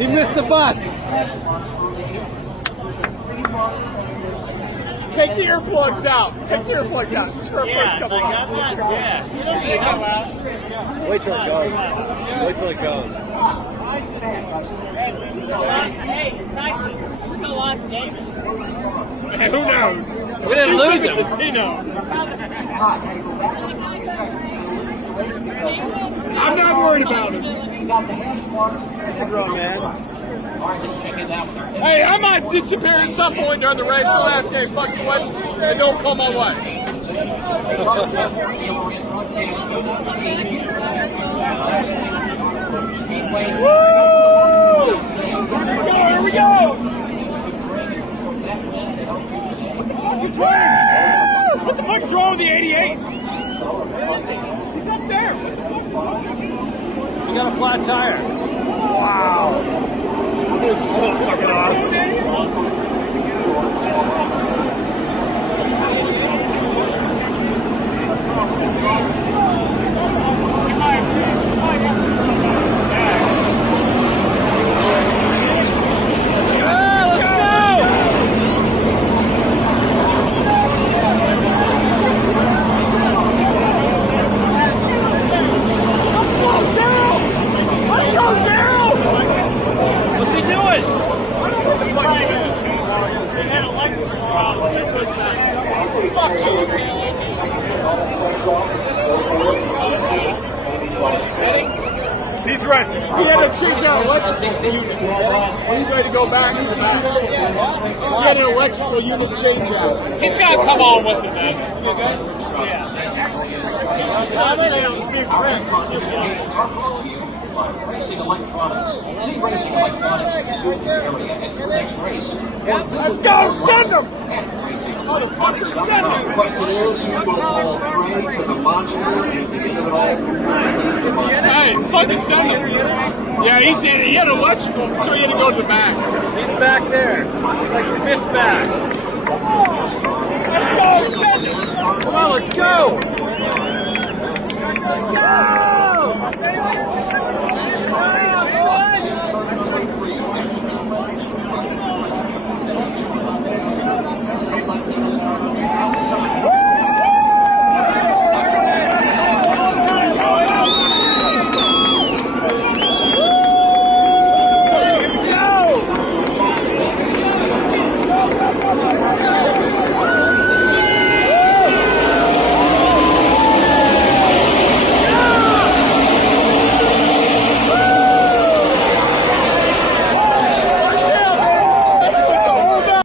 He missed the bus. Take the earplugs out. Take the earplugs out. Just for the first couple of Wait till it goes. Wait till it goes. Hey, Tyson, we still lost David. Hey, who knows? We didn't lose him. Casino. I'm not worried about it. It's a grown man. Hey, I might disappear at some point during the race. Don't ask any fucking questions and don't come my way. Woo! Here we go! What the fuck is wrong with the 88? He's up there. We got a flat tire. Wow. This is so fucking awesome. He's ready. He had to change out electrical unit. He's ready to go back to the back. He had an electrical unit change out. He's got to come on with it, man. Racing Electronics. See Racing Electronics is your area at your next race. Let's go! Send them! Motherfucker, send them! The question is, who will fall prey to the monster at the end of it all? Hey, fucking send him! Yeah, he had electrical, so he had to go to the back. He's back there. He's like the fifth back. Let's go! Send him! Come on, let's go! Let's go!